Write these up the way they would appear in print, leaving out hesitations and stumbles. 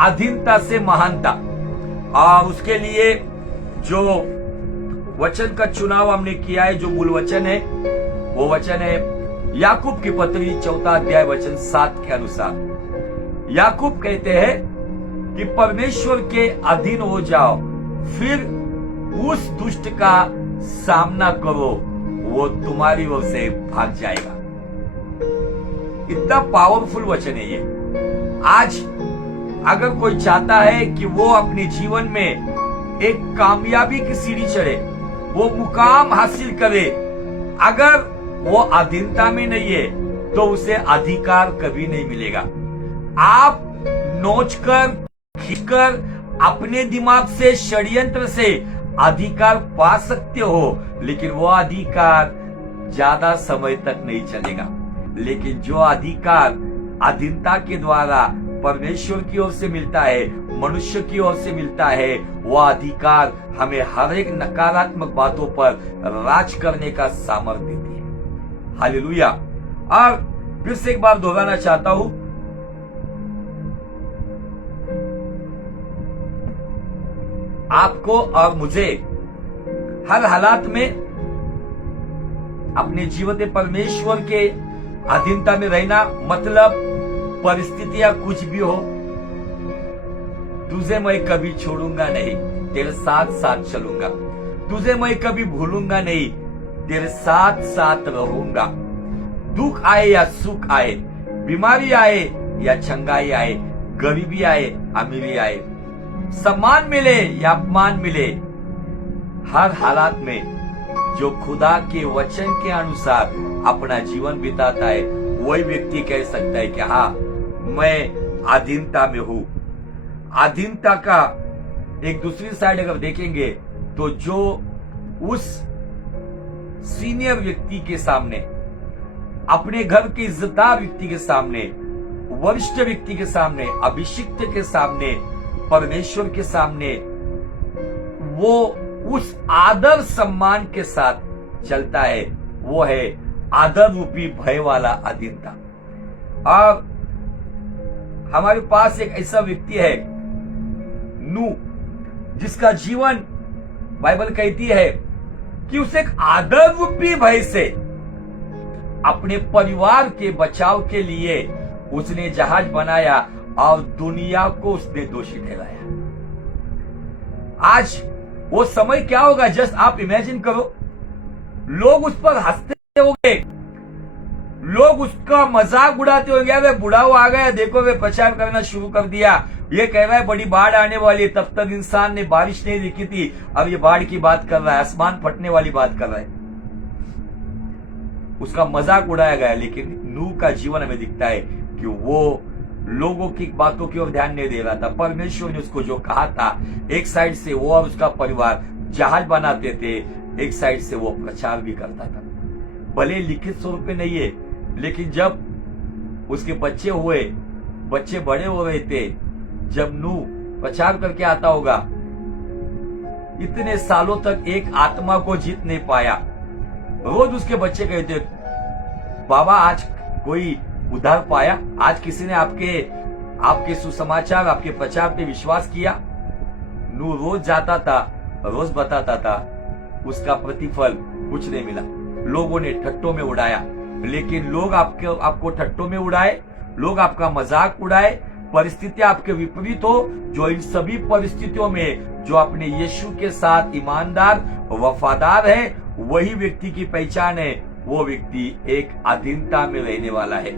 अधीनता से महानता। और उसके लिए जो वचन का चुनाव हमने किया है, जो मूल वचन है, वो वचन है याकूब की पत्री 4 अध्याय वचन 7 के अनुसार। याकूब कहते हैं कि परमेश्वर के अधीन हो जाओ, फिर उस दुष्ट का सामना करो, वो तुम्हारी ओर से भाग जाएगा। इतना पावरफुल वचन है ये। आज अगर कोई चाहता है कि वो अपने जीवन में एक कामयाबी की सीढ़ी चढ़े, वो मुकाम हासिल करे, अगर वो अधीनता में नहीं है तो उसे अधिकार कभी नहीं मिलेगा। आप नोचकर खींचकर अपने दिमाग से, षड्यंत्र से अधिकार पा सकते हो, लेकिन वो अधिकार ज्यादा समय तक नहीं चलेगा। लेकिन जो अधिकार अधीनता के द्वारा परमेश्वर की ओर से मिलता है, मनुष्य की ओर से मिलता है, वह अधिकार हमें हर एक नकारात्मक बातों पर राज करने का सामर्थ्य देती है। हालेलुया। और फिर से एक बार दोहराना चाहता हूं, आपको और मुझे हर हालात में अपने जीवन में परमेश्वर के अधीनता में रहना, मतलब परिस्थितियां कुछ भी हो, तुझे मैं कभी छोड़ूंगा नहीं, तेरे साथ साथ चलूंगा। तुझे मैं कभी भूलूंगा नहीं, तेरे साथ साथ रहूंगा। दुख आए या सुख आए, बीमारी आए या चंगाई आए, गरीबी आए, अमीरी आए, सम्मान मिले या अपमान मिले, हर हालात में जो खुदा के वचन के अनुसार अपना जीवन बिताता है, वही व्यक्ति कह सकता है कि हाँ, मैं अधीनता में हूं। अधीनता का एक दूसरी साइड अगर देखेंगे तो जो उस सीनियर व्यक्ति के सामने, अपने घर के इज्जतदार व्यक्ति के सामने, वरिष्ठ व्यक्ति के सामने, अभिषिक्त के सामने, परमेश्वर के सामने वो उस आदर सम्मान के साथ चलता है, वो है आदर रूपी भय वाला अधीनता। और हमारे पास एक ऐसा व्यक्ति है नूह, जिसका जीवन बाइबल कहती है कि उसे एक आदर रूपी भय से अपने परिवार के बचाव के लिए उसने जहाज बनाया और दुनिया को उसने दोषी ठहराया। आज वो समय क्या होगा, जस्ट आप इमेजिन करो, लोग उस पर हंसते होंगे, लोग उसका मजाक उड़ाते होंगे, अरे बुढ़ा वो आ गया, देखो वे प्रचार करना शुरू कर दिया, ये कह रहा है बड़ी बाढ़ आने वाली है, तब तक इंसान ने बारिश नहीं देखी थी, अब ये बाढ़ की बात कर रहा है, आसमान फटने वाली बात कर रहा है। उसका मजाक उड़ाया गया। लेकिन नूह का जीवन हमें दिखता है कि वो लोगों की बातों की ओर ध्यान नहीं दे रहा था। परमेश्वर ने उसको जो कहा था, एक साइड से वो और उसका परिवार जहाज बनाते थे, एक साइड से वो प्रचार भी करता था। भले लिखित स्वरूप में नहीं है, लेकिन जब उसके बच्चे हुए, बच्चे बड़े हो रहे थे, जब नूह प्रचार करके आता होगा, इतने सालों तक एक आत्मा को जीत नहीं पाया। रोज उसके बच्चे कहते, बाबा आज कोई उद्धार पाया, आज किसी ने आपके सुसमाचार, आपके प्रचार पे विश्वास किया। नूह रोज जाता था, रोज बताता था, उसका प्रतिफल कुछ नहीं मिला। लोगों ने ठट्टों में उड़ाया, लेकिन लोग आपको ठट्टों में उड़ाए, लोग आपका मजाक उड़ाए, परिस्थितियां आपके विपरीत हो, जो इन सभी परिस्थितियों में जो अपने यीशु के साथ ईमानदार वफादार है, वही व्यक्ति की पहचान है। वो व्यक्ति एक अधीनता में रहने वाला है।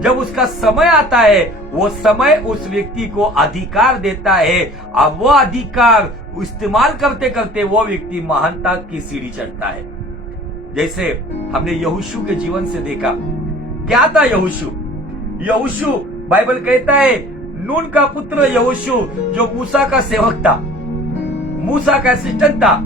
जब उसका समय आता है, वो समय उस व्यक्ति को अधिकार देता है, और वो अधिकार इस्तेमाल करते करते वो व्यक्ति महानता की सीढ़ी चढ़ता है। जैसे हमने यहोशू के जीवन से देखा, क्या था यहोशू? यहोशू बाइबल कहता है, नून का पुत्र यहोशू, जो मूसा का सेवक था, मूसा का असिस्टेंट था,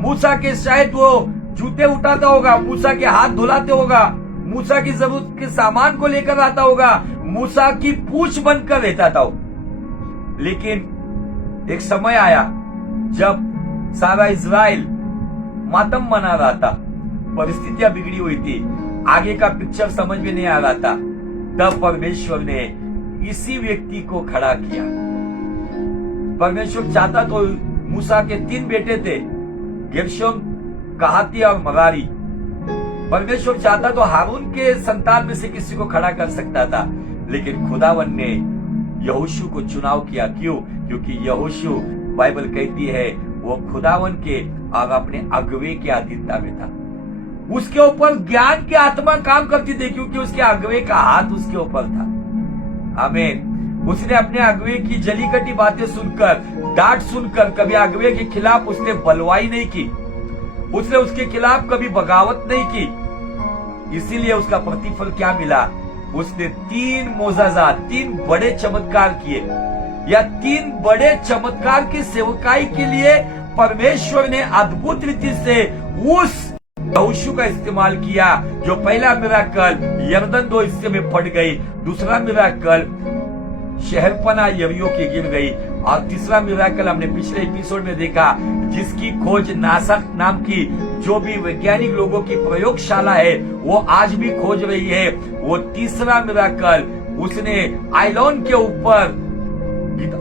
मूसा के शायद वो जूते उठाता होगा, मूसा के हाथ धुलाते होगा, मूसा की जरूरत के सामान को लेकर आता होगा, मूसा की पूछ बनकर रहता था। लेकिन एक समय आया जब सारा इज़राइल मातम मना रहा था, परिस्थितियां बिगड़ी हुई थी, आगे का पिक्चर समझ में नहीं आ रहा था। तब परमेश्वर ने इसी व्यक्ति को खड़ा किया। परमेश्वर चाहता तो मूसा के 3 बेटे थे, गेर्शोम, कहाती और मरारी। परमेश्वर चाहता तो हारून के संतान में से किसी को खड़ा कर सकता था, लेकिन खुदावन ने यहोशू को चुनाव किया। क्यों? क्योंकि यहोशू, बाइबल कहती है, वो खुदावन के और अपने अगुवे के अधीनता में था। उसके ऊपर ज्ञान की आत्मा काम करती थी, क्योंकि उसके अगुवे का हाथ उसके ऊपर था। आमीन। उसने अपने अगुवे की जली कटी बातें सुनकर, डांट सुनकर कभी अगुवे के खिलाफ उसने बलवाई नहीं की, उसने उसके खिलाफ कभी बगावत नहीं की। इसीलिए उसका प्रतिफल क्या मिला? उसने 3 मोजाजा, 3 बड़े चमत्कार किए, या 3 बड़े चमत्कार की सेवकाई के लिए परमेश्वर ने अद्भुत रीति से उस यहोशू का इस्तेमाल किया। जो पहला मिराकल यरदन 2 हिस्से में फट गई, दूसरा मिराकल शहरपना यरीहो की गिर गई, और तीसरा मिराकल हमने पिछले एपिसोड में देखा, जिसकी खोज नासा नाम की जो भी वैज्ञानिक लोगों की प्रयोगशाला है वो आज भी खोज रही है। वो तीसरा मिराकल, उसने आइलॉन के ऊपर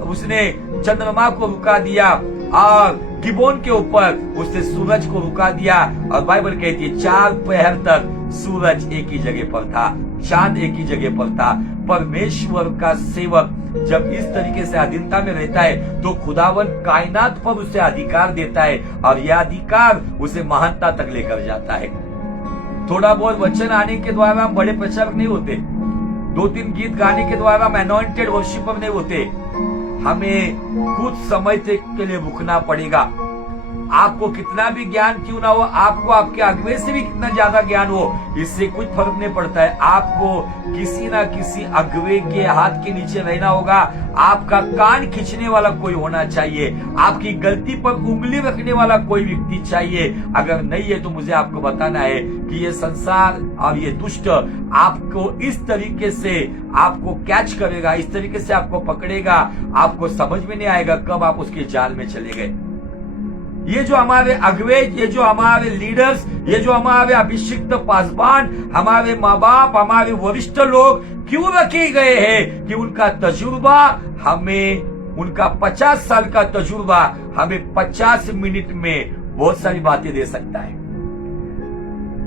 उसने चंद्रमा को रुका दिया, और गिबोन के ऊपर उसने सूरज को रुका दिया। और बाइबल कहती है 4 पहर तक सूरज एक ही जगह पर था, चांद एक ही जगह पर था। परमेश्वर का सेवक जब इस तरीके से अधीनता में रहता है तो खुदावन कायनात पर उसे अधिकार देता है, और यह अधिकार उसे महानता तक लेकर जाता है। थोड़ा बहुत वचन आने के द्वारा हम बड़े प्रचारक नहीं होते, 2-3 गीत गाने के द्वारा हम अनॉइंटेड वर्शिपर नहीं होते। हमें कुछ समय तक के लिए रुकना पड़ेगा। आपको कितना भी ज्ञान क्यों ना हो, आपको आपके अगुवे से भी कितना ज्यादा ज्ञान हो, इससे कुछ फर्क नहीं पड़ता है। आपको किसी ना किसी अगुवे के हाथ के नीचे रहना होगा। आपका कान खींचने वाला कोई होना चाहिए, आपकी गलती पर उंगली रखने वाला कोई व्यक्ति चाहिए। अगर नहीं है तो मुझे आपको बताना है कि ये संसार और ये दुष्ट आपको इस तरीके से आपको कैच करेगा, इस तरीके से आपको पकड़ेगा, आपको समझ में नहीं आएगा कब आप उसके जाल में चले गए। ये जो हमारे अगुवे, ये जो हमारे लीडर्स, ये जो हमारे अभिषिक्त पासवान, हमारे माँ बाप, हमारे वरिष्ठ लोग क्यों रखे गए हैं? कि उनका तजुर्बा हमें, उनका 50 साल का तजुर्बा हमें 50 मिनट में बहुत सारी बातें दे सकता है।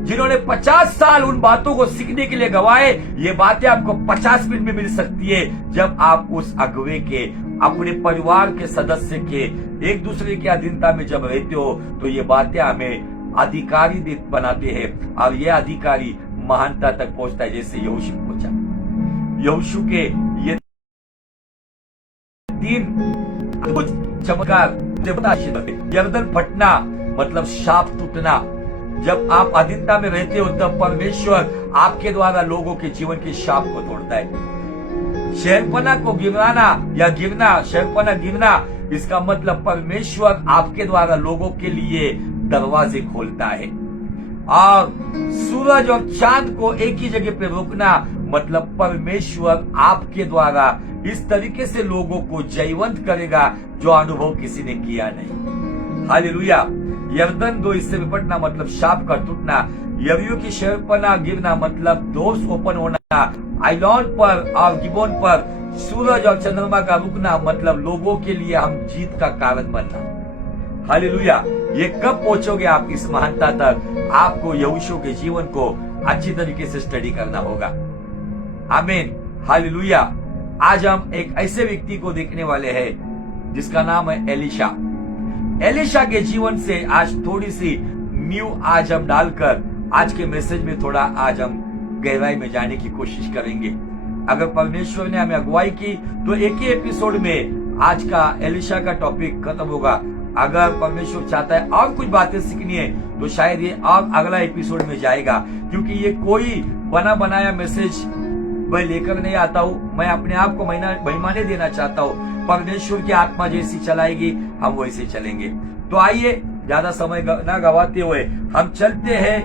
जिन्होंने 50 साल उन बातों को सीखने के लिए गवाए, ये बातें आपको 50 मिनट में मिल सकती है जब आप उस अगुवे के, अपने परिवार के सदस्य के, एक दूसरे की अधीनता में जब रहते हो, तो ये बातें हमें अधिकारी बनाते हैं, और ये अधिकारी महानता तक पहुंचता है, जैसे यहोशू पहुंचा। यहोशू के ये 3 चमत्कार, यरदन फटना मतलब शाप टूटना। जब आप अधीनता में रहते हो तब परमेश्वर आपके द्वारा लोगों के जीवन के शाप को तोड़ता है। शहरपना को गिराना या गिरना, शहरपना गिरना, इसका मतलब परमेश्वर आपके द्वारा लोगों के लिए दरवाजे खोलता है। और सूरज और चांद को एक ही जगह पे रोकना मतलब परमेश्वर आपके द्वारा इस तरीके से लोगों को जयवंत करेगा जो अनुभव किसी ने किया नहीं। हालेलुया। यरदन 2 हिस्से में फटना मतलब शाप का टूटना। यरीहो की शहरपना गिरना मतलब दोष ओपन होना। आइलॉन पर और गिबोन पर सूरज और चंद्रमा का रुकना मतलब लोगों के लिए हम जीत का कारण बनना। हालेलुया। ये कब पहुंचोगे आप इस महानता तक? आपको यहोशू के जीवन को अच्छी तरीके से स्टडी करना होगा। आमीन। हालेलुया। आज हम एक ऐसे व्यक्ति को देखने वाले हैं जिसका नाम है एलिशा। एलिशा के जीवन से आज थोड़ी सी न्यू आज हम डालकर आज के मैसेज में थोड़ा आज हम गहराई में जाने की कोशिश करेंगे। अगर परमेश्वर ने हमें अगुवाई की तो एक ही एपिसोड में आज का एलिशा का टॉपिक खत्म होगा। अगर परमेश्वर चाहता है और कुछ बातें सीखनी है तो शायद ये और अगला एपिसोड में जाएगा, क्योंकि ये कोई बना बनाया मैसेज मैं लेकर नहीं आता हूँ। मैं अपने आप को महिमाने देना चाहता हूँ। परमेश्वर की आत्मा जैसी चलाएगी हम वैसे चलेंगे। तो आइए ज्यादा समय न गवाते हुए हम चलते हैं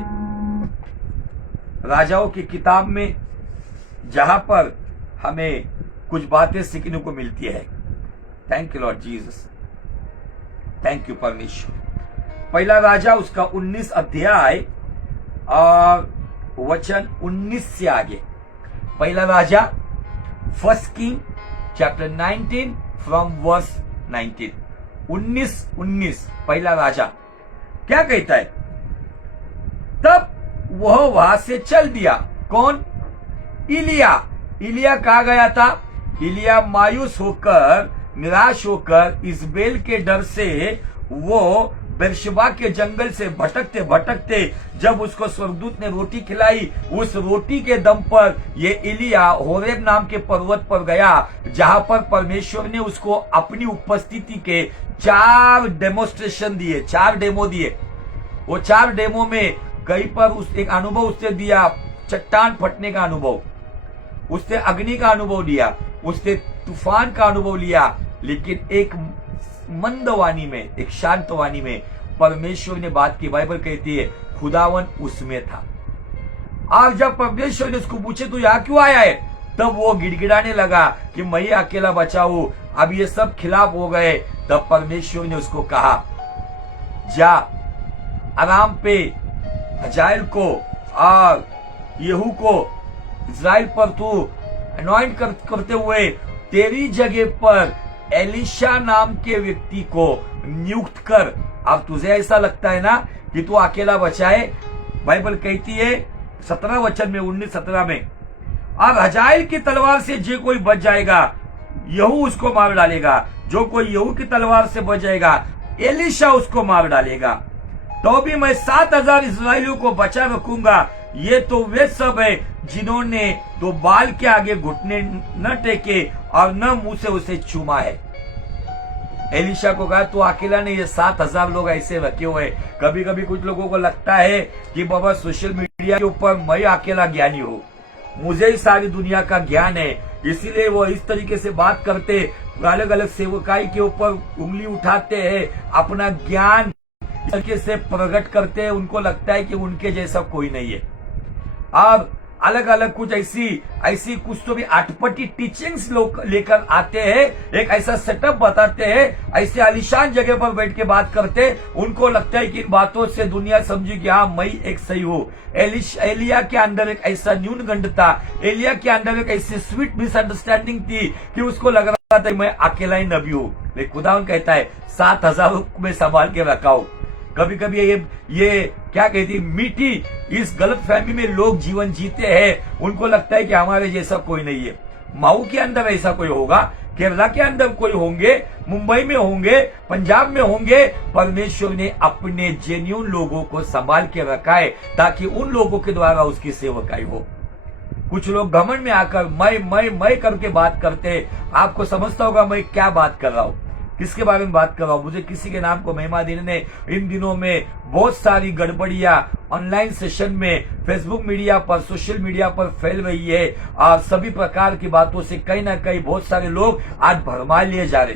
राजाओं की किताब में, जहां पर हमें कुछ बातें सीखने को मिलती है। Thank you Lord Jesus, thank you परमेश्वर। पहला राजा उसका 19 अध्याय और वचन 19 से आगे। पहला राजा first king chapter 19 from verse 19, 19 पहला राजा क्या कहता है? तब वह वहां से चल दिया। कौन? इलिया कहा गया था? इलिया मायूस होकर, निराश होकर, इजबेल के डर से वो बेरशेबा के जंगल से भटकते भटकते जब उसको स्वर्गदूत ने रोटी खिलाई, उस रोटी के दम पर ये इलिया होरेब नाम के पर्वत पर गया, जहां पर परमेश्वर ने उसको अपनी उपस्थिति के 4 डेमोस्ट्रेशन दिए, 4 डेमो दिए। वो 4 डेमो में कहीं पर एक अनुभव उससे दिया, चट्टान फटने का अनुभव, उसने अग्नि का अनुभव लिया, उसने तूफान का अनुभव लिया, लेकिन एक मंदवाणी में, एक शांतवाणी में परमेश्वर ने बात की। बाइबल कहती है खुदावन उसमें था। आज जब परमेश्वर ने उसको पूछे तू यहां क्यों आया है, तब वो गिड़गिड़ाने लगा कि मैं ही अकेला बचा हूं, अब ये सब खिलाफ हो गए। तब परमेश्वर ने उसको कहा जा आराम पे हजाएल को और येहू को इज़राइल पर तू अनॉइंट करते हुए तेरी जगह पर एलिशा नाम के व्यक्ति को नियुक्त कर। अब तुझे ऐसा लगता है ना कि तू अकेला बचा है? बाइबल कहती है 17 वचन में, 19-17 में, और हजाएल की तलवार से जो कोई बच जाएगा यहू उसको मार डालेगा, जो कोई यहू की तलवार से बच जाएगा एलिशा उसको मार डालेगा। तो भी मैं 7,000 इस्राएलियों को बचा रखूंगा। ये तो वे सब है जिन्होंने तो बाल के आगे घुटने न टेके और न मुंह से उसे चूमा है। एलिशा को कहा तू अकेला नहीं, ये 7,000 लोग ऐसे रखे हुए। कभी कभी कुछ लोगों को लगता है कि बाबा सोशल मीडिया के ऊपर मैं अकेला ज्ञानी हूँ, मुझे ही सारी दुनिया का ज्ञान है, इसीलिए वो इस तरीके से बात करते, अलग अलग सेवकाई के ऊपर उंगली उठाते हैं, अपना ज्ञान तरीके से प्रकट करते हैं। उनको लगता है कि उनके जैसा कोई नहीं है। अब अलग अलग कुछ ऐसी कुछ तो भी अटपटी टीचिंग्स लोग लेकर आते हैं, एक ऐसा सेटअप बताते हैं, ऐसे आलीशान जगह पर बैठ के बात करते। उनको लगता है कि इन बातों से दुनिया समझी कि हाँ मैं एक सही हूँ। एलिया के अंदर एक ऐसा न्यूनगंड था, एलिया के अंदर एक ऐसी स्वीट मिसअंडरस्टैंडिंग थी कि उसको लग रहा था मैं अकेला ही नबी हूँ। लेकिन खुदा कहता है 7,000 में संभाल के रखा हूं। कभी कभी ये क्या कहती मीठी इस गलत फहमी में लोग जीवन जीते हैं। उनको लगता है कि हमारे जैसा कोई नहीं है। माऊ के अंदर ऐसा कोई होगा, केरला के अंदर कोई होंगे, मुंबई में होंगे, पंजाब में होंगे। परमेश्वर ने अपने जेन्युइन लोगों को संभाल के रखा है ताकि उन लोगों के द्वारा उसकी सेवकाई हो। कुछ लोग घमंड में आकर मैं करके बात करते। आपको समझता होगा मैं क्या बात कर रहा हूं, किसके बारे में बात कर रहा हूं। मुझे किसी के नाम को महिमा देने। इन दिनों में बहुत सारी गड़बड़ियां ऑनलाइन सेशन में, फेसबुक मीडिया पर, सोशल मीडिया पर फैल रही है और सभी प्रकार की बातों से कहीं ना कहीं बहुत सारे लोग आज भरमा लिए जा रहे,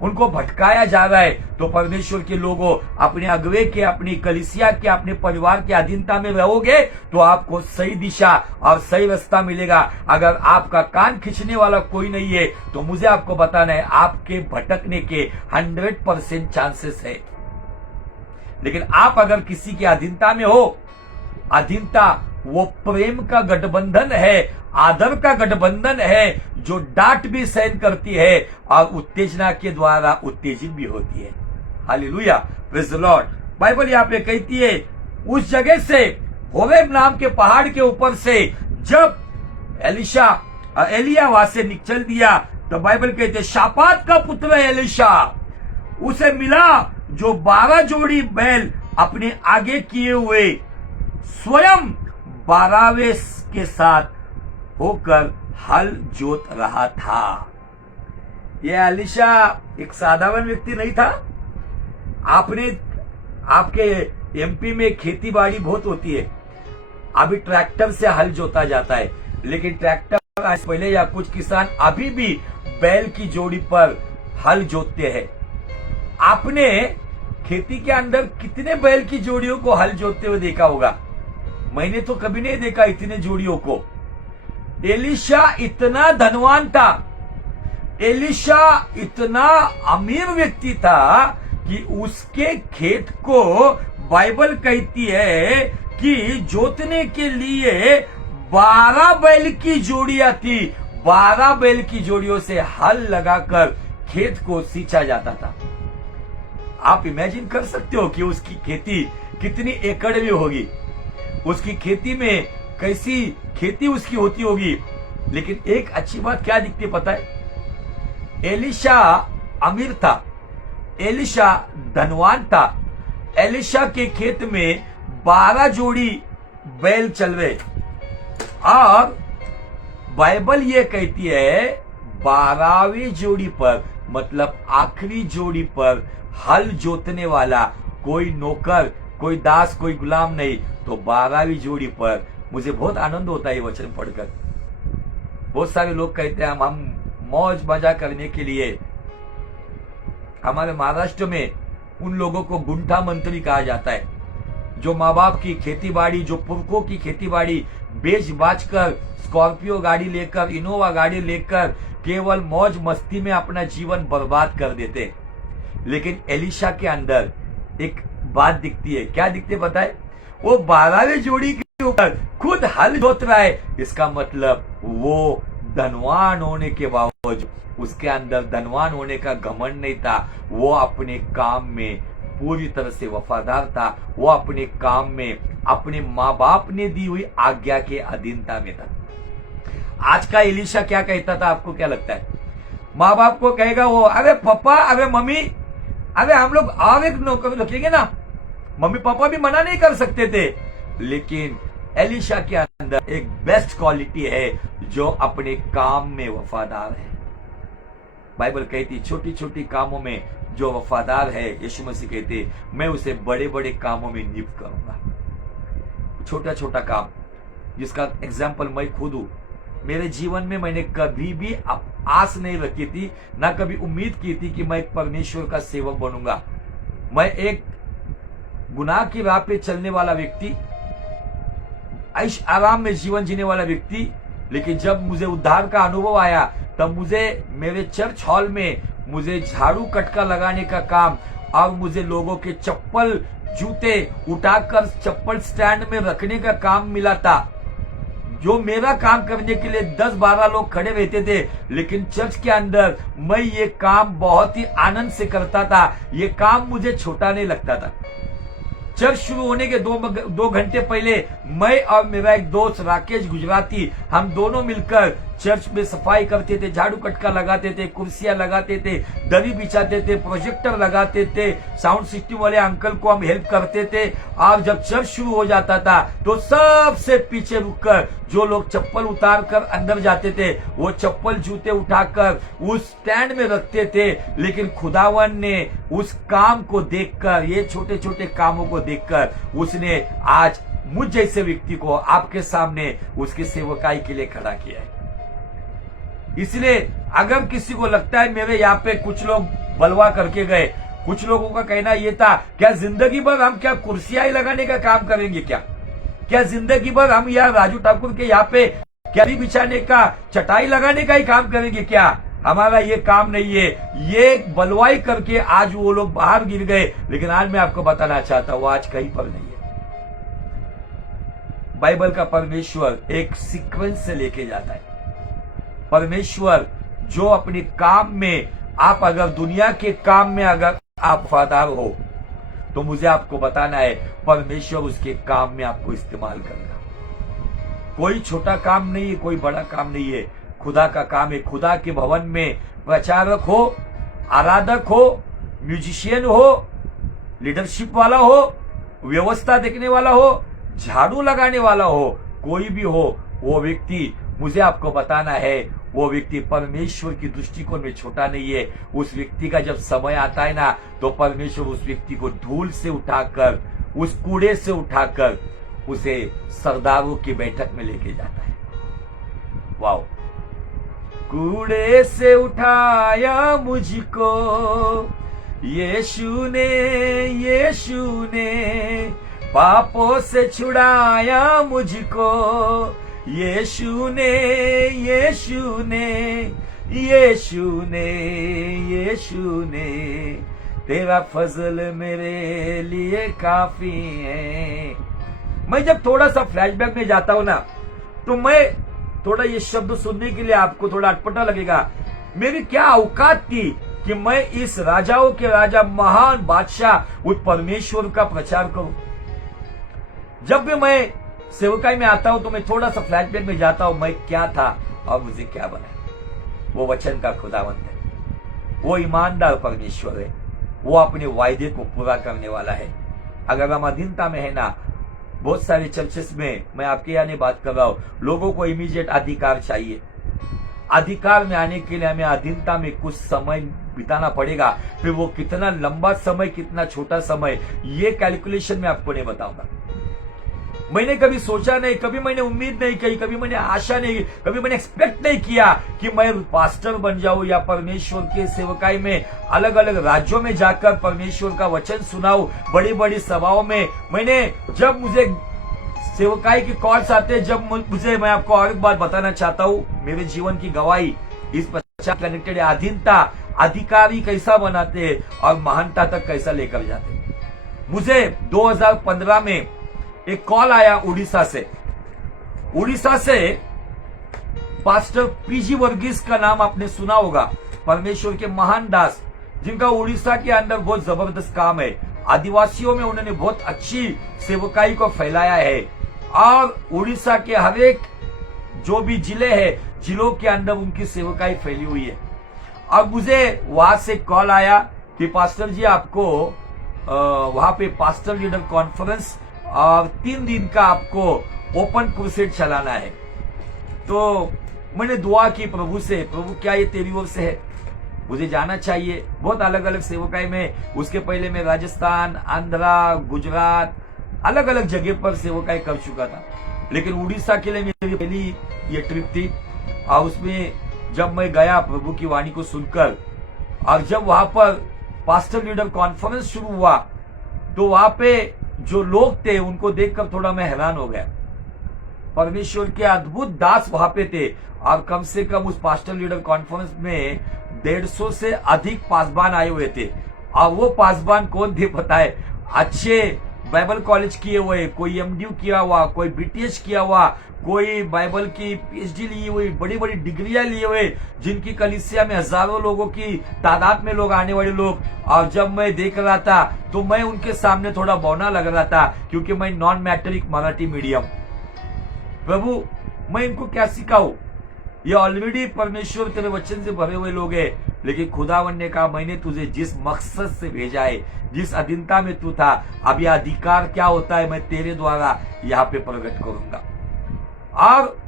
उनको भटकाया जा रहा है। तो परमेश्वर के लोगों, अपने अगुवे के, अपनी कलीसिया के, अपने परिवार के अधीनता में रहोगे तो आपको सही दिशा और सही रास्ता मिलेगा। अगर आपका कान खींचने वाला कोई नहीं है तो मुझे आपको बताना है आपके भटकने के 100% चांसेस है। लेकिन आप अगर किसी के अधीनता में हो, अधीनता वो प्रेम का गठबंधन है, आदर का गठबंधन है, जो डांट भी सहन करती है और उत्तेजना के द्वारा उत्तेजित भी होती है। Hallelujah, praise the Lord. Bible यहाँ पे कहती है उस जगह से, होरेब नाम के पहाड़ के ऊपर से जब एलिया वहां से निकल दिया तो बाइबल कहते है शापात का पुत्र एलिशा उसे मिला जो 12 जोड़ी बैल अपने आगे किए हुए स्वयं 12वें के साथ होकर हल जोत रहा था। यह एलिशा एक साधारण व्यक्ति नहीं था। आपके एमपी में खेती बाड़ी बहुत होती है, अभी ट्रैक्टर से हल जोता जाता है, लेकिन ट्रैक्टर आज पहले या कुछ किसान अभी भी बैल की जोड़ी पर हल जोतते हैं। आपने खेती के अंदर कितने बैल की जोड़ियों को हल जोतते हुए देखा होगा? मैंने तो कभी नहीं देखा इतने जोड़ियों को। एलिशा इतना धनवान था, एलिशा इतना अमीर व्यक्ति था कि उसके खेत को बाइबल कहती है कि जोतने के लिए 12 बैल की जोड़ियां थी। 12 बैल की जोड़ियों से हल लगाकर खेत को सींचा जाता था। आप इमेजिन कर सकते हो कि उसकी खेती कितनी एकड़ में होगी, उसकी खेती में कैसी खेती उसकी होती होगी। लेकिन एक अच्छी बात क्या दिखती पता है, एलिशा अमीर था, एलिशा धनवान था। एलिशा के खेत में 12 जोड़ी बैल चल रहे और बाइबल ये कहती है 12वीं जोड़ी पर, मतलब आखिरी जोड़ी पर हल जोतने वाला कोई नौकर, कोई दास, कोई गुलाम नहीं। तो 12वीं जोड़ी पर मुझे बहुत आनंद होता है ये वचन पढ़कर। बहुत सारे लोग कहते हैं हम मौज मजा करने के लिए, हमारे महाराष्ट्र में उन लोगों को गुंठा मंत्री कहा जाता है, जो माँ बाप की खेती बाड़ी, जो पुरखों की खेती बाड़ी बेच बाच कर, स्कॉर्पियो गाड़ी लेकर, इनोवा गाड़ी लेकर केवल मौज मस्ती में अपना जीवन बर्बाद कर देते। लेकिन एलिशा के अंदर एक बात दिखती है, क्या दिखती है पता है, वो 12वें जोड़ी के ऊपर खुद हल जोत रहा है। इसका मतलब वो धनवान होने के बावजूद उसके अंदर धनवान होने का घमंड नहीं था, वो अपने काम में पूरी तरह से वफादार था, वो अपने काम में अपने माँ बाप ने दी हुई आज्ञा के अधीनता में था। आज का एलिशा क्या कहता था, आपको क्या लगता है? माँ बाप को कहेगा वो, अरे पापा, अरे मम्मी, अरे हम लोग और एक नौकर रखेंगे ना। मम्मी पापा भी मना नहीं कर सकते थे। लेकिन एलिशा के अंदर एक बेस्ट क्वालिटी है, जो अपने काम में वफादार है। बाइबल कहती छोटी छोटी कामों में जो वफादार है, यीशु मसीह कहते मैं उसे बड़े बड़े कामों में नियुक्त करूंगा। छोटा छोटा काम जिसका एग्जाम्पल मैं खुद हूं। मेरे जीवन में मैंने कभी भी आस नहीं रखी थी, ना कभी उम्मीद की थी कि मैं एक परमेश्वर का सेवक बनूंगा। मैं एक गुनाह की राह पे चलने वाला व्यक्ति, ऐश आराम में जीवन जीने वाला व्यक्ति। लेकिन जब मुझे उद्धार का अनुभव आया, तब मुझे मेरे चर्च हॉल में मुझे झाड़ू कटका लगाने का काम और मुझे लोगों के चप्पल जूते उठाकर चप्पल स्टैंड में रखने का काम मिला था। जो मेरा काम करने के लिए 10-12 लोग खड़े रहते थे, लेकिन चर्च के अंदर मैं ये काम बहुत ही आनंद से करता था। ये काम मुझे छोटा नहीं लगता था। चर्च शुरू होने के 2 घंटे पहले मैं और मेरा एक दोस्त राकेश गुजराती, हम दोनों मिलकर चर्च में सफाई करते थे, झाड़ू कटका लगाते थे, कुर्सियां लगाते थे, दरी बिछाते थे, प्रोजेक्टर लगाते थे, साउंड सिस्टम वाले अंकल को हम हेल्प करते थे। और जब चर्च शुरू हो जाता था तो सबसे पीछे रुककर जो लोग चप्पल उतार कर अंदर जाते थे, वो चप्पल जूते उठाकर उस स्टैंड में रखते थे। लेकिन खुदावन ने उस काम को देखकर, ये छोटे छोटे कामों को देखकर, उसने आज मुझ जैसे व्यक्ति को आपके सामने उसकी सेवकाई के लिए खड़ा किया है। इसलिए अगर किसी को लगता है मेरे यहाँ पे कुछ लोग बलवा करके गए, कुछ लोगों का कहना यह था, क्या जिंदगी भर हम क्या कुर्सियां ही लगाने का काम करेंगे? क्या जिंदगी भर हम यहाँ राजू ठाकुर के यहाँ पे क्या बिछाने का, चटाई लगाने का ही काम करेंगे क्या? हमारा ये काम नहीं है। ये बलवाई करके आज वो लोग बाहर गिर गए। लेकिन आज मैं आपको बताना चाहता हूं, आज कहीं पर नहीं है। बाइबल का परमेश्वर एक सीक्वेंस से लेके जाता है। परमेश्वर जो अपने काम में, आप अगर दुनिया के काम में अगर आप वफादार हो, तो मुझे आपको बताना है परमेश्वर उसके काम में आपको इस्तेमाल करेगा। कोई छोटा काम नहीं है, कोई बड़ा काम नहीं है। खुदा का काम है। खुदा के भवन में प्रचारक हो, आराधक हो, म्यूजिशियन हो, लीडरशिप वाला हो, व्यवस्था देखने वाला हो, झाड़ू लगाने वाला हो, कोई भी हो, वो व्यक्ति, मुझे आपको बताना है, वो व्यक्ति परमेश्वर की दृष्टिकोण में छोटा नहीं है। उस व्यक्ति का जब समय आता है ना, तो परमेश्वर उस व्यक्ति को धूल से उठाकर, उस कूड़े से उठाकर उसे सरदारों की बैठक में लेके जाता है। वाह! कूड़े से उठाया मुझको यीशु ने, पापों से छुड़ाया मुझको यीशु ने, तेरा फजल मेरे लिए काफी है। मैं जब थोड़ा सा फ्लैशबैक में जाता हूं ना, तो मैं थोड़ा ये शब्द सुनने के लिए आपको थोड़ा अटपटा लगेगा। मेरी क्या औकात थी कि मैं इस राजाओं के राजा महान बादशाह उस परमेश्वर का प्रचार करूं। जब भी मैं सेवकाई में आता हूं तो मैं थोड़ा सा फ्लैशबैक में जाता हूं, मैं क्या था और मुझे क्या बना। वो वचन का खुदावंत है, वो ईमानदार परमेश्वर है, वो अपने वायदे को पूरा करने वाला है। अगर हम अधीनता में है ना, बहुत सारे चर्चेस में, मैं आपके यहाँ नहीं बात कर रहा हूं, लोगों को इमीडिएट अधिकार चाहिए। अधिकार में आने के लिए हमें अधीनता में कुछ समय बिताना पड़ेगा। फिर वो कितना लंबा समय, कितना छोटा समय, ये कैलकुलेशन मैं आपको नहीं बताऊंगा। मैंने कभी सोचा नहीं, कभी मैंने उम्मीद नहीं की, कभी मैंने आशा नहीं की, कभी मैंने एक्सपेक्ट नहीं किया कि मैं पास्टर बन जाऊं या परमेश्वर के सेवकाई में अलग अलग राज्यों में जाकर परमेश्वर का वचन सुनाऊं, बड़ी बड़ी सभाओं में। मैंने जब मुझे सेवकाई के कॉल्स आते, जब मुझे, मैं आपको और एक बात बताना चाहता हूं, मेरे जीवन की गवाही इस पर कनेक्टेड है। अधीनता अधिकारी कैसा बनाते हैं और महानता तक कैसा लेकर जाते हैं। मुझे 2015 में एक कॉल आया उड़ीसा से पास्टर पीजी वर्गीस का नाम आपने सुना होगा, परमेश्वर के महान दास, जिनका उड़ीसा के अंदर बहुत जबरदस्त काम है। आदिवासियों में उन्होंने बहुत अच्छी सेवकाई को फैलाया है और उड़ीसा के हर एक जो भी जिले हैं, जिलों के अंदर उनकी सेवकाई फैली हुई है। अब मुझे वहां से कॉल आया कि पास्टर जी, आपको वहां पे पास्टर लीडर कॉन्फ्रेंस और 3 दिन का आपको ओपन क्रूसेड चलाना है। तो मैंने दुआ की प्रभु से, प्रभु क्या ये तेरी ओर से है, मुझे जाना चाहिए। बहुत अलग अलग सेवकाई में, उसके पहले मैं राजस्थान, आंध्रा, गुजरात, अलग अलग जगह पर सेवकाई कर चुका था, लेकिन उड़ीसा के लिए मेरी पहली ये ट्रिप थी। और उसमें जब मैं गया प्रभु की वाणी को सुनकर, और जब वहां पर पास्टर लीडर कॉन्फ्रेंस शुरू हुआ, तो वहां पे जो लोग थे उनको देखकर थोड़ा मैं हैरान हो गया। परमेश्वर के अद्भुत दास वहां पे थे और कम से कम उस पास्टर लीडर कॉन्फ्रेंस में 150 से अधिक पासबान आए हुए थे। और वो पासबान कौन थे पता है? अच्छे बाइबल कॉलेज किए हुए, कोई एमडीयू किया हुआ, कोई बीटीएच किया हुआ, कोई बाइबल की पीएचडी ली हुई, बड़ी बड़ी डिग्रियां लिए हुए, जिनकी कलीसिया में हजारों लोगों की तादाद में लोग, आने वाले लोग। और जब मैं देख रहा था तो मैं उनके सामने थोड़ा बौना लग रहा था, क्योंकि मैं नॉन मैट्रिक मराठी मीडियम। प्रभु, मैं इनको क्या सिखाऊं? ये ऑलरेडी परमेश्वर तेरे वचन से भरे हुए लोग हैं, लेकिन खुदावन ने कहा, मैंने तुझे जिस मकसद से भेजा है, जिस अधीनता में तू था, अब यह अधिकार क्या होता है मैं तेरे द्वारा यहाँ पे प्रकट करूंगा। और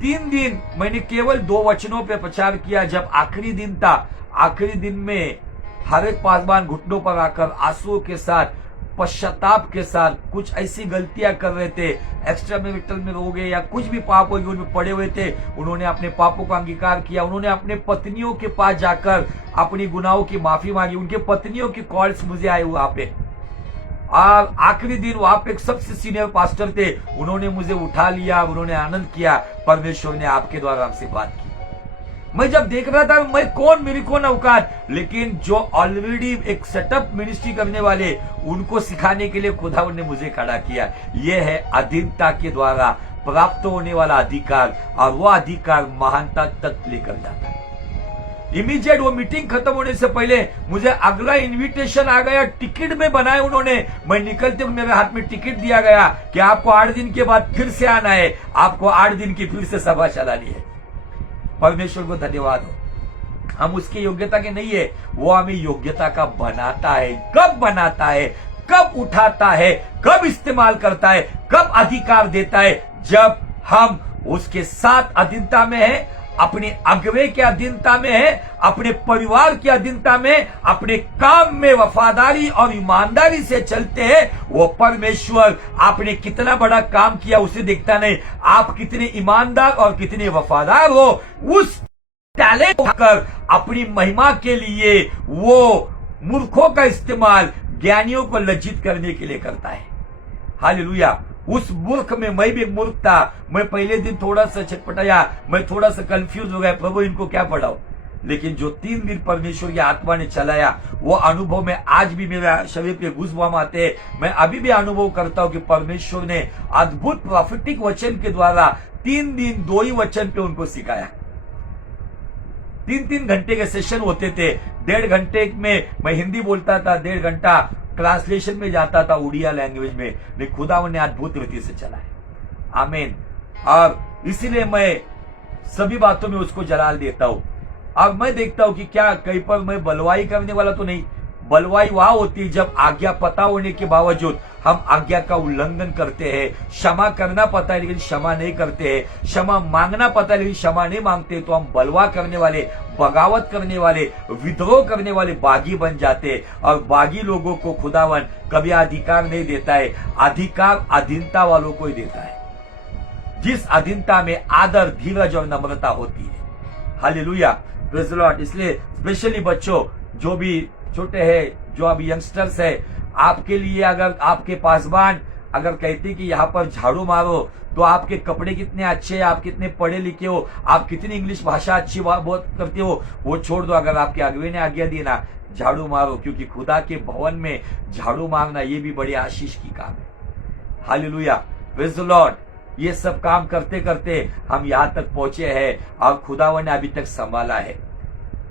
3 दिन मैंने केवल 2 वचनों पे प्रचार किया। जब आखिरी दिन था, आखिरी दिन में हर एक पासबान घुटनों पर आकर आंसुओं के साथ, पश्चाताप के साथ, कुछ ऐसी गलतियां कर रहे थे, एक्स्ट्रा मैरिटल में हो गए या कुछ भी पाप हो गए, उनमें पड़े हुए थे, उन्होंने अपने पापों का अंगीकार किया। उन्होंने अपने पत्नियों के पास जाकर अपनी गुनाहों की माफी मांगी। उनके पत्नियों की कॉल्स मुझे आए वहां पे। और आखिरी दिन वहां पे एक सबसे सीनियर पास्टर थे, उन्होंने मुझे उठा लिया, उन्होंने आनंद किया, परमेश्वर ने आपके द्वारा हमसे बात की। मैं जब देख रहा था, मैं कौन, मेरी कौन औकात, लेकिन जो ऑलरेडी एक सेटअप मिनिस्ट्री करने वाले, उनको सिखाने के लिए खुदावन ने मुझे खड़ा किया। यह है अधीनता के द्वारा प्राप्त होने वाला अधिकार, और वह अधिकार महानता तक लेकर जाता है। इमीडिएट वो मीटिंग खत्म होने से पहले मुझे अगला इनविटेशन आ गया, टिकट में बनाए उन्होंने। मैं निकलते हुए मेरे हाथ में टिकट दिया गया कि आपको 8 दिन के बाद फिर से आना है, आपको 8 दिन की फिर से सभा चलानी है। परमेश्वर को धन्यवाद हो, हम उसकी योग्यता के नहीं है, वो हमें योग्यता का बनाता है। कब बनाता है, कब उठाता है, कब इस्तेमाल करता है, कब अधिकार देता है? जब हम उसके साथ अधीनता में है, अपने अगुवे के अधीनता में है, अपने परिवार की अधीनता में, अपने काम में वफादारी और ईमानदारी से चलते हैं। वो परमेश्वर आपने कितना बड़ा काम किया उसे देखता नहीं, आप कितने ईमानदार और कितने वफादार हो, उस टैलेंट कर अपनी महिमा के लिए वो मूर्खों का इस्तेमाल ज्ञानियों को लज्जित करने के लिए करता है। हालेलुया। उस मूर्ख में मैं भी मूर्ख था। मैं पहले दिन थोड़ा सा छटपटाया, मैं थोड़ा सा कंफ्यूज हो गया, प्रभु इनको क्या पढ़ाऊं। लेकिन जो 3 दिन परमेश्वर की आत्मा ने चलाया वो अनुभव में आज भी मेरा शरीर पे गूज़बम्प आते हैं। मैं अभी भी अनुभव करता हूं कि परमेश्वर ने अद्भुत प्रॉफिटिक वचन के द्वारा 3 दिन 2 ही वचन पे उनको सिखाया। 3-3 घंटे के सेशन होते थे। 1.5 घंटे में मैं हिंदी बोलता था, 1.5 घंटा ट्रांसलेशन में जाता था उड़िया लैंग्वेज में। लेकिन खुदावन ने अद्भुत रीति से चलाया। आमीन। और इसीलिए मैं सभी बातों में उसको जलाल देता हूं। अब मैं देखता हूं कि क्या कहीं पर मैं बलवाई करने वाला तो नहीं। बलवाई वहां होती है जब आज्ञा पता होने के बावजूद हम आज्ञा का उल्लंघन करते हैं। क्षमा करना पता है लेकिन क्षमा नहीं करते हैं। क्षमा मांगना पता है लेकिन क्षमा नहीं मांगते, तो हम बलवा करने वाले, बगावत करने वाले, विद्रोह करने वाले बागी बन जाते हैं। और बागी लोगों को खुदावन कभी अधिकार नहीं देता है। अधिकार अधीनता वालों को ही देता है, जिस अधीनता में आदर, धीरज और नम्रता होती है। Hallelujah, praise the Lord. इसलिए स्पेशली बच्चों जो भी छोटे हैं, जो अभी यंगस्टर्स है, आपके लिए अगर आपके पासवान अगर कहते कि यहाँ पर झाड़ू मारो, तो आपके कपड़े कितने अच्छे हैं, आप कितने पढ़े लिखे हो, आप कितनी इंग्लिश भाषा अच्छी बहुत करते हो, वो छोड़ दो। अगर आपके अगुवे ने आज्ञा दी ना, झाड़ू मारो, क्योंकि खुदा के भवन में झाड़ू मारना ये भी बड़ी आशीष की काम है। Hallelujah, praise the Lord. ये सब काम करते करते हम यहाँ तक पहुंचे हैं और खुदावन ने अभी तक संभाला है।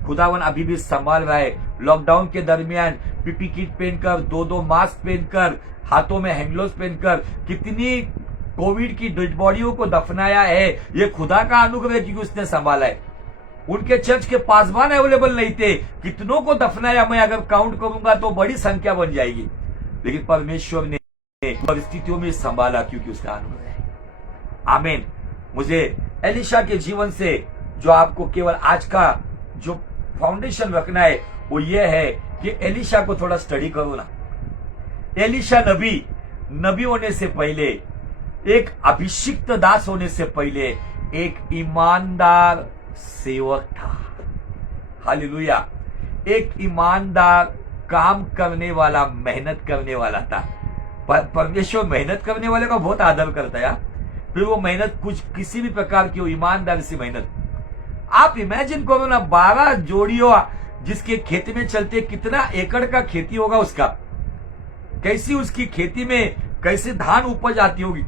खुदावन अभी भी संभाल रहा है। लॉकडाउन के दरमियान पीपी किट पहनकर, 2-2 मास्क पहनकर, हाथों में हैंडग्लोव्स पहनकर कितनी कोविड की डेड बॉडियों को दफनाया है। ये खुदा का अनुग्रह है क्योंकि उसने संभाला है। उनके चर्च के पासवान अवेलेबल नहीं थे, कितनों को दफनाया मैं अगर काउंट करूंगा तो बड़ी संख्या बन जाएगी। लेकिन परमेश्वर ने परिस्थितियों में संभाला क्योंकि उसका अनुग्रह है। आमीन। मुझे एलिशा के जीवन से जो आपको केवल आज का जो फाउंडेशन रखना है वो ये है कि एलिशा को थोड़ा स्टडी करो ना। एलिशा नबी होने से पहले, एक अभिषिक्त दास होने से पहले एक ईमानदार सेवक था। हालेलुया। एक ईमानदार काम करने वाला, मेहनत करने वाला था। परमेश्वर मेहनत करने वाले का बहुत आदर करता है। फिर वो मेहनत कुछ किसी भी प्रकार की हो, ईमानदारी से मेहनत। आप इमेजिन करो ना, 12 जोड़ियों जिसके खेती में चलते, कितना एकड़ का खेती होगा उसका, कैसी उसकी खेती में कैसे धान उपज आती होगी।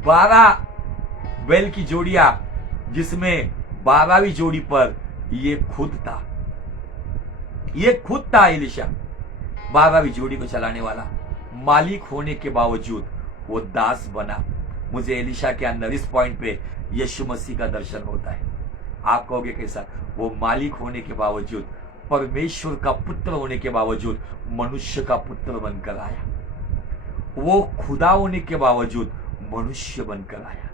12 बैल की जोड़ियां, जिसमें 12वीं जोड़ी पर ये खुद था एलिशा, 12वीं जोड़ी को चलाने वाला। मालिक होने के बावजूद वो दास बना। मुझे एलिशा के अंदर इस पॉइंट पे यीशु मसीह का दर्शन होता है। आप कहोगे कैसा? वो मालिक होने के बावजूद, परमेश्वर का पुत्र होने के बावजूद मनुष्य का पुत्र बनकर आया। वो खुदा होने के बावजूद मनुष्य बनकर आया।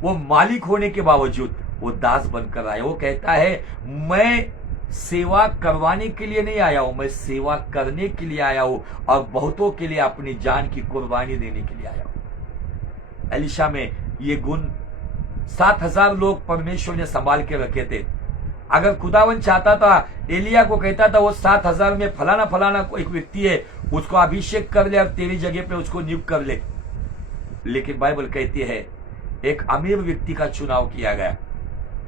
वो मालिक होने के बावजूद वो दास बनकर आया। वो कहता है, मैं सेवा करवाने के लिए नहीं आया हूं, मैं सेवा करने के लिए आया हूं और बहुतों के लिए अपनी जान की कुर्बानी देने के लिए आया हूं। एलिशा में ये गुण 7,000 लोग परमेश्वर ने संभाल के रखे थे। अगर खुदावन चाहता था, एलिया को कहता था वो 7,000 में फलाना एक व्यक्ति है, उसको अभिषेक कर ले और तेरी जगह पे उसको नियुक्त कर ले। लेकिन बाइबल कहती है एक अमीर व्यक्ति का चुनाव किया गया।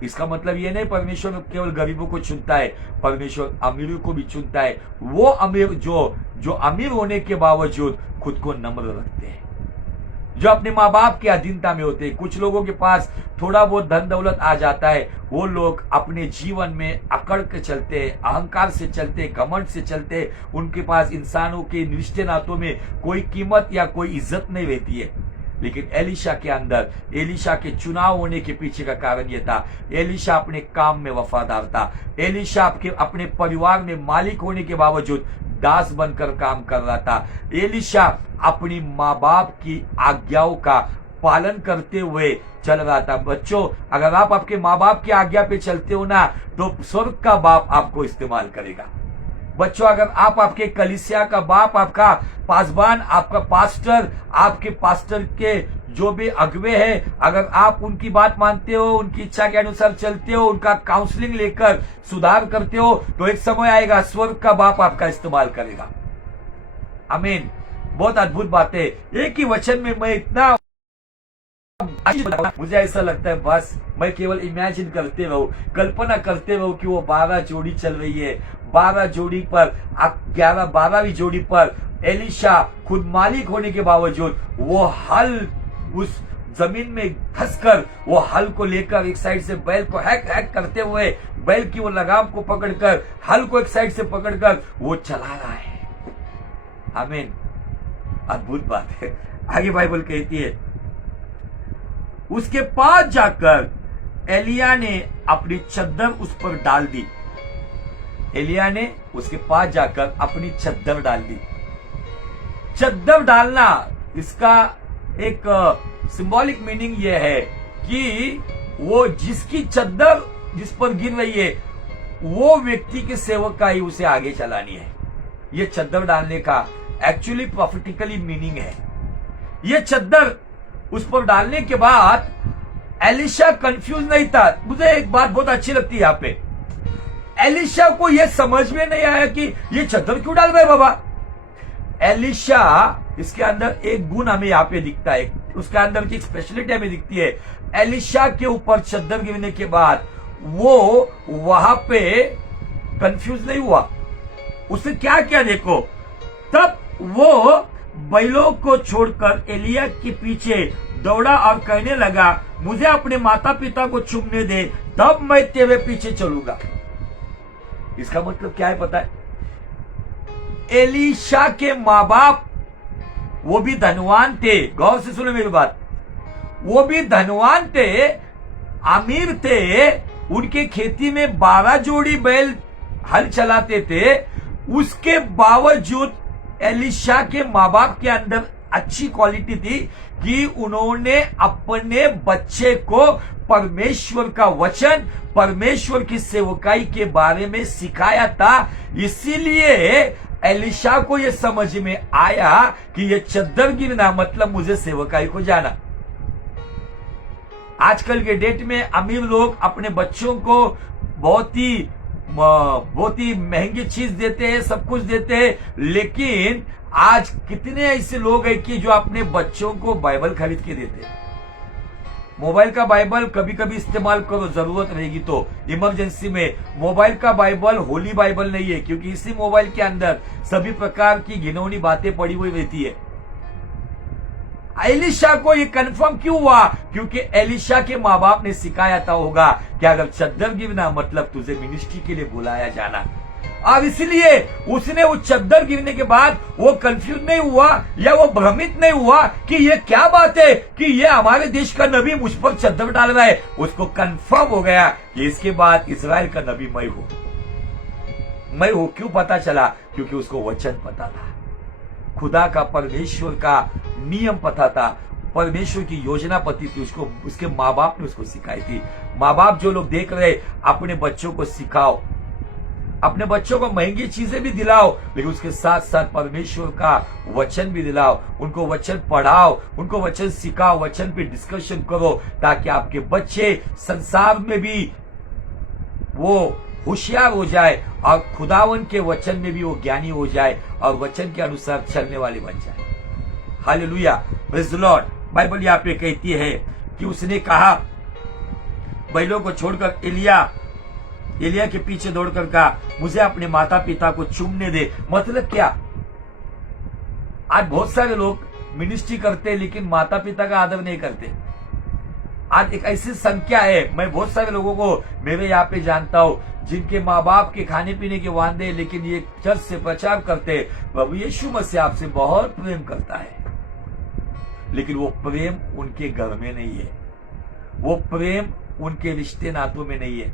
इसका मतलब ये नहीं परमेश्वर केवल गरीबों को चुनता है, परमेश्वर अमीरों को भी चुनता है। वो अमीर जो अमीर होने के बावजूद खुद को नम्र रखते हैं, जो अपने माँ बाप की अधीनता में होते हैं। कुछ लोगों के पास थोड़ा बहुत धन दौलत आ जाता है, वो लोग अपने जीवन में अकड़ के चलते, अहंकार से चलते, घमंड से चलते। उनके पास इंसानों के रिश्ते नातों में कोई कीमत या कोई इज्जत नहीं रहती है। लेकिन एलिशा के अंदर, एलिशा के चुनाव होने के पीछे का कारण यह था, एलिशा अपने काम में वफादार था। एलिशा अपने परिवार में मालिक होने के बावजूद दास बनकर काम कर रहा था। एलिशा अपनी माँ बाप की आज्ञाओं का पालन करते हुए चल रहा था। बच्चों, अगर आप आपके माँ बाप की आज्ञा पे चलते हो ना, तो स्वर्ग का बाप आपको इस्तेमाल करेगा। बच्चों, अगर आप आपके कलीसिया का बाप, आपका पासवान, आपका पास्टर, आपके पास्टर के जो भी अगुवे हैं, अगर आप उनकी बात मानते हो, उनकी इच्छा के अनुसार चलते हो, उनका काउंसलिंग लेकर सुधार करते हो, तो एक समय आएगा स्वर्ग का बाप आपका इस्तेमाल करेगा। आमीन। बहुत अद्भुत बात है। एक ही वचन में मैं इतना मुझे ऐसा लगता है बस मैं केवल इमेजिन करते रहूं, कल्पना करते रहूं कि वो 12 जोड़ी चल रही है, 12 जोड़ी पर 12वीं जोड़ी पर एलिशा खुद मालिक होने के बावजूद वो हल उस जमीन में धंसकर वो हल को लेकर एक साइड से बैल को हैक करते हुए बैल की वो लगाम को पकड़कर हल को एक साइड से पकड़कर वो चला रहा है। आमीन। अद्भुत बात है। आगे बाइबल कहती है उसके पास जाकर एलिया ने अपनी चद्दर उस पर डाल दी। एलिया ने उसके पास जाकर अपनी चद्दर डाल दी। चद्दर डालना इसका एक सिंबॉलिक मीनिंग यह है कि वो जिसकी चद्दर जिस पर गिर रही है वो व्यक्ति के सेवक का ही उसे आगे चलानी है। ये चद्दर डालने का एक्चुअली प्रॉफिटिकली मीनिंग है। ये चद्दर उस पर डालने के बाद एलिशा कंफ्यूज नहीं था। मुझे एक बात बहुत अच्छी लगती है यहाँ पे, एलिशा को यह समझ में नहीं आया कि ये चद्दर क्यों डाल रहे बाबा। एलिशा इसके अंदर एक गुण हमें यहाँ पे दिखता है, उसके अंदर की स्पेशलिटी हमें दिखती है। एलिशा के ऊपर चद्दर गिरने के बाद वो वहां पे कंफ्यूज नहीं हुआ। उसने क्या किया देखो, तब वो बैलों को छोड़कर एलिया के पीछे दौड़ा और कहने लगा मुझे अपने माता पिता को चूमने दे तब मैं तेरे पीछे चलूंगा। इसका मतलब क्या है पता है? एलिशा के माँ बाप वो भी धनवान थे। गौर से सुनो मेरी बात, वो भी धनवान थे, अमीर थे। उनके खेती में 12 जोड़ी बैल हल चलाते थे। उसके बावजूद एलिशा के माँ बाप के अंदर अच्छी क्वालिटी थी कि उन्होंने अपने बच्चे को परमेश्वर का वचन, परमेश्वर की सेवकाई के बारे में सिखाया था। इसीलिए एलिशा को यह समझ में आया कि यह चद्दर गिरना मतलब मुझे सेवकाई को जाना। आजकल के डेट में अमीर लोग अपने बच्चों को बहुत ही महंगी चीज देते हैं, सब कुछ देते हैं, लेकिन आज कितने ऐसे लोग हैं कि जो अपने बच्चों को बाइबल खरीद के देते हैं। मोबाइल का बाइबल कभी कभी इस्तेमाल करो, जरूरत रहेगी तो, इमरजेंसी में। मोबाइल का बाइबल होली बाइबल नहीं है, क्योंकि इसी मोबाइल के अंदर सभी प्रकार की घिनौनी बातें पड़ी हुई रहती है। एलिशा को ये कंफर्म क्यों हुआ? क्योंकि एलिशा के माँ बाप ने सिखाया था होगा कि अगर चद्दर गिरना मतलब तुझे मिनिस्ट्री के लिए बुलाया जाना। और इसलिए उसने उस चद्दर गिरने के बाद वो कंफ्यूज नहीं हुआ या वो भ्रमित नहीं हुआ कि ये क्या बात है कि ये हमारे देश का नबी मुझ पर चद्दर डाल रहा है। उसको कंफर्म हो गया कि इसके बाद इस्राएल का नबी मैं हूं। क्यों पता चला? क्योंकि उसको वचन पता था, खुदा का, परमेश्वर का नियम पता था, परमेश्वर की योजना पता थी उसको। उसके माँ बाप ने उसको सिखाई थी। माँ बाप जो लोग देख रहे, अपने बच्चों को सिखाओ, अपने बच्चों को महंगी चीजें भी दिलाओ, लेकिन उसके साथ साथ परमेश्वर का वचन भी दिलाओ। उनको वचन पढ़ाओ, उनको वचन सिखाओ, वचन पे डिस्कशन करो, ताकि आपके बच्चे संसार में भी वो होशियार हो जाए और खुदावन के वचन में भी वो ज्ञानी हो जाए और वचन के अनुसार चलने वाले बन जाए। Hallelujah, praise the Lord. Bible यहाँ पे कहती है कि उसने कहा, बैलों को छोड़कर एलिया के पीछे दौड़कर कहा मुझे अपने माता पिता को चूमने दे। मतलब क्या? आज बहुत सारे लोग मिनिस्ट्री करते लेकिन माता पिता का आदर नहीं करते। आज एक ऐसी संख्या है, मैं बहुत सारे लोगों को मेरे यहाँ पे जानता हूँ जिनके माँ बाप के खाने पीने के वादे, लेकिन ये चर्च से प्रचार करते प्रभु यीशु मसीह आपसे बहुत प्रेम करता है, लेकिन वो प्रेम उनके घर में नहीं है, वो प्रेम उनके रिश्ते नातों में नहीं है।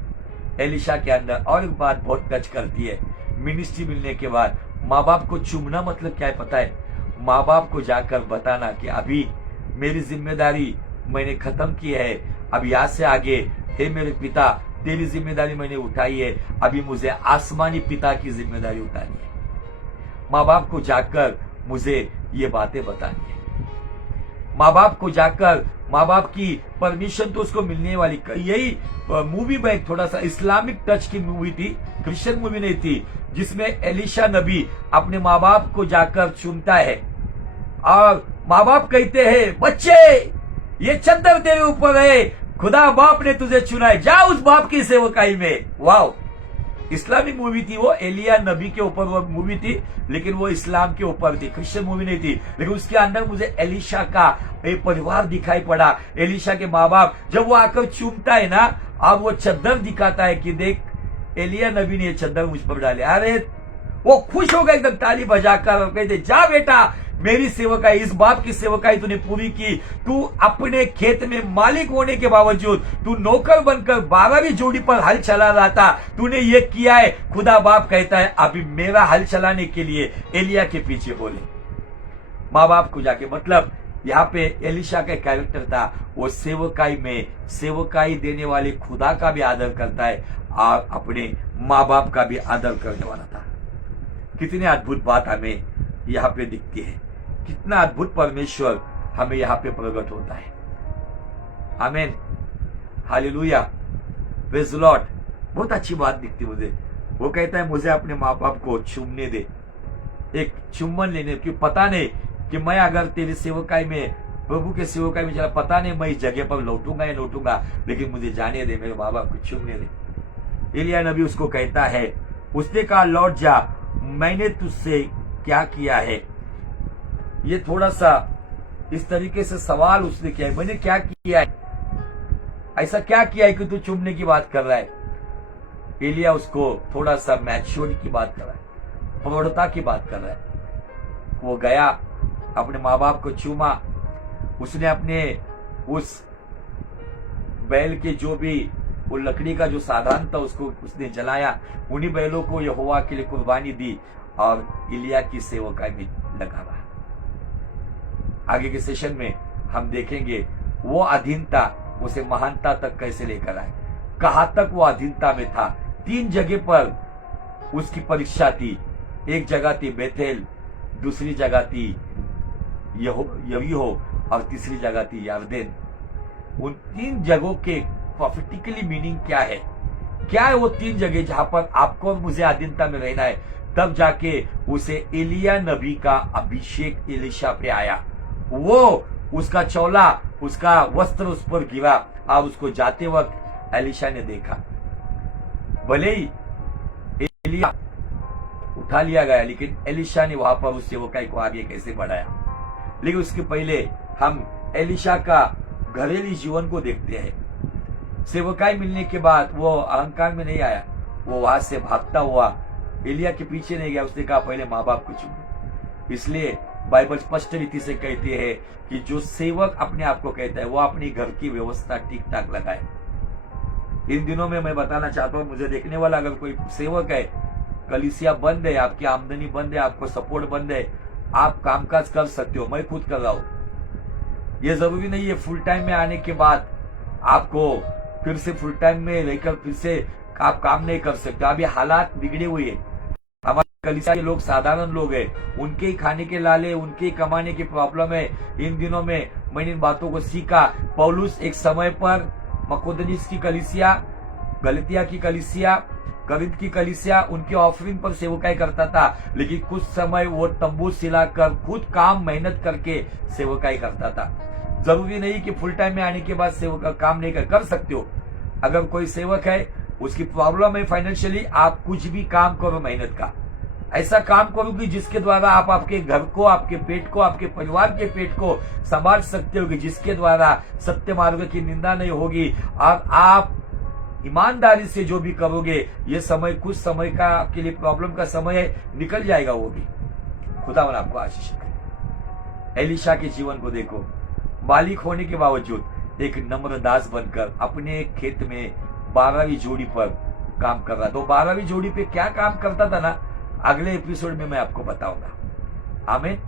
एलिशा के अंदर और एक बात बहुत टच करती है, मिनिस्ट्री मिलने के बाद माँ बाप को चूमना मतलब क्या है पता है? माँ बाप को जाकर बताना कि अभी मेरी जिम्मेदारी मैंने खत्म की है, अब यहाँ से आगे हे मेरे पिता तेरी जिम्मेदारी मैंने उठाई है, अभी मुझे आसमानी पिता की जिम्मेदारी उठानी है। माँ बाप को जाकर मुझे ये बातें बतानी है। माँ बाप को जाकर, माँ बाप की परमिशन तो उसको मिलने वाली। यही मूवी में एक थोड़ा सा इस्लामिक टच की मूवी थी, क्रिश्चियन मूवी नहीं थी, जिसमें एलिशा नबी अपने माँ बाप को जाकर चूमता है और माँ बाप कहते हैं बच्चे ये चद्दर तेरे ऊपर है, खुदा बाप ने तुझे चुना है, जा उस बाप की सेवकाई में। वाओ, इस्लामिक मूवी थी वो, एलिया नबी के ऊपर वो मूवी थी, लेकिन वो इस्लाम के ऊपर थी, क्रिश्चियन मूवी नहीं थी। लेकिन उसके अंदर मुझे एलिशा का एक परिवार दिखाई पड़ा, एलिशा के माँ बाप। जब वो आकर चूमता है ना, अब वो चद्दर दिखाता है कि देख एलिया नबी ने ये चद्दर मुझ पर डाले। अरे वो खुश हो गए एकदम, ताली बजाकर, और कहते जा बेटा, मेरी सेवकाई, इस बाप की सेवकाई तूने पूरी की। तू अपने खेत में मालिक होने के बावजूद तू नौकर बनकर 12वीं जोड़ी पर हल चला रहा था, तूने ये किया है। खुदा बाप कहता है अभी मेरा हल चलाने के लिए एलिया के पीछे बोले, माँ बाप को जाके। मतलब यहाँ पे एलिशा का कैरेक्टर था, वो सेवकाई में सेवकाई देने वाले खुदा का भी आदर करता है और अपने माँ बाप का भी आदर करने वाला था। कितनी अद्भुत बात हमें यहाँ पे दिखती है, कितना अद्भुत परमेश्वर हमें यहाँ पे प्रकट होता है। आमीन, हालेलुया, प्रेज़ द लॉर्ड। बहुत अच्छी बात दिखती मुझे। वो कहता है मुझे अपने माँ बाप को चूमने दे, एक चुम्बन लेने, क्योंकि पता नहीं कि मैं अगर तेरी सेवकाई में, प्रभु के सेवकाई में चला, पता नहीं मैं इस जगह पर लौटूंगा या लौटूंगा, लेकिन मुझे जाने दे, मेरे माँ बाप को चूमने दे। एलिया नबी उसको कहता है, उसने कहा लौट जा, मैंने तुझसे क्या किया है। ये थोड़ा सा इस तरीके से सवाल उसने किया है, मैंने क्या किया है, ऐसा क्या किया है कि तू चुमने की बात कर रहा है। एलिया उसको थोड़ा सा मैच्योरिटी की बात कर रहा है, प्रौढ़ता की बात कर रहा है। वो गया, अपने माँ बाप को चूमा, उसने अपने उस बैल के जो भी वो लकड़ी का जो साधन था उसको उसने जलाया, उन्हीं बैलों को यहोवा के लिए कुर्बानी दी और एलिया की सेवकाई में लगा रहा। आगे के सेशन में हम देखेंगे वो अधीनता उसे महानता तक कैसे लेकर आए, कहां तक वो अधीनता में था। 3 जगह पर उसकी परीक्षा थी, एक जगह थी बेथेल, दूसरी जगह थी यरीहो और तीसरी जगह थी यरदन। उन 3 जगहों के प्रॉफिटिकली मीनिंग क्या है, क्या है वो 3 जगह जहां पर आपको और मुझे अधीनता में रहना है। तब जाके उसे एलिया नबी का अभिषेक एलिशा पे आया, वो उसका चौला, उसका वस्त्र उस पर गिरा और उसको जाते वक्त एलिशा ने देखा। भले ही एलिया उठा लिया गया, लेकिन एलिशा ने वहां पर उस सेवकाई को आगे कैसे बढ़ाया। लेकिन उसके पहले हम एलिशा का घरेलू जीवन को देखते हैं। सेवकाई मिलने के बाद वो अहंकार में नहीं आया, वो वहां से भागता हुआ एलिया के पीछे नहीं गया, उसने कहा पहले माँ बाप को चुनो। इसलिए बाइबल स्पष्ट रीति से कहती है कि जो सेवक अपने आप को कहता है वो अपनी घर की व्यवस्था ठीक ठाक लगाए। इन दिनों में मैं बताना चाहता हूं, मुझे देखने वाला अगर कोई सेवक है, कलीसिया बंद है, आपकी आमदनी बंद है, आपको सपोर्ट बंद है, आप कामकाज कर सकते हो, मैं खुद कर रहा हूं। ये जरूरी नहीं है फुल टाइम में आने के बाद आपको फिर से फुल टाइम में रहकर फिर से आप काम नहीं कर सकते। अभी हालात बिगड़े हुए हैं, हमारे कलीसिया के लोग साधारण लोग हैं, उनके ही खाने के लाले, उनके ही कमाने की प्रॉब्लम है। इन दिनों में मैंने इन बातों को सीखा। पौलुस एक समय पर मकोदनीस की कलीसिया, गलतिया की कलीसिया, करिंथ की कलीसिया, उनके ऑफरिंग पर सेवकाई करता था, लेकिन कुछ समय वो तंबू सिलाकर खुद काम मेहनत करके सेवकाई करता था। जरूरी नहीं कि फुल टाइम में आने के बाद सेवक काम नहीं कर सकते हो। अगर कोई सेवक है, उसकी प्रॉब्लम है फाइनेंशियली, आप कुछ भी काम करो मेहनत का, ऐसा काम करो कि जिसके द्वारा आप आपके घर को, आपके पेट को, आपके परिवार के पेट को संभाल सकते हो, जिसके द्वारा सत्य मार्ग की निंदा नहीं होगी। और आप ईमानदारी से जो भी करोगे, ये समय कुछ समय का के लिए प्रॉब्लम का समय है, निकल जाएगा वो भी। खुदावन आपको आशीष करे। एलिशा के जीवन को देखो, मालिक होने के बावजूद एक नम्र दास बनकर अपने खेत में 12वीं जोड़ी पर काम कर रहा। तो 12वीं जोड़ी पे क्या काम करता था ना, अगले एपिसोड में मैं आपको बताऊंगा। आमीन,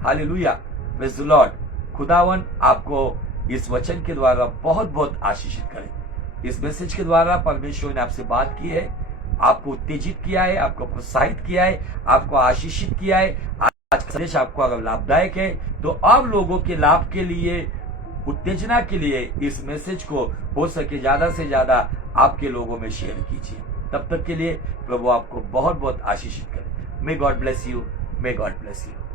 हालेलुया, प्रेज़ द लॉर्ड। खुदावन आपको इस वचन के द्वारा बहुत बहुत आशीषित करे। इस मैसेज के द्वारा परमेश्वर ने आपसे बात की है, आपको उत्तेजित किया है, आपको प्रोत्साहित किया है, आपको आशीषित किया है। आज का संदेश आपको अगर लाभदायक है तो और लोगों के लाभ के लिए, उत्तेजना के लिए इस मैसेज को हो सके ज्यादा से ज्यादा आपके लोगों में शेयर कीजिए। तब तक के लिए प्रभु आपको बहुत बहुत आशीषित करे। May God bless you, may God bless you.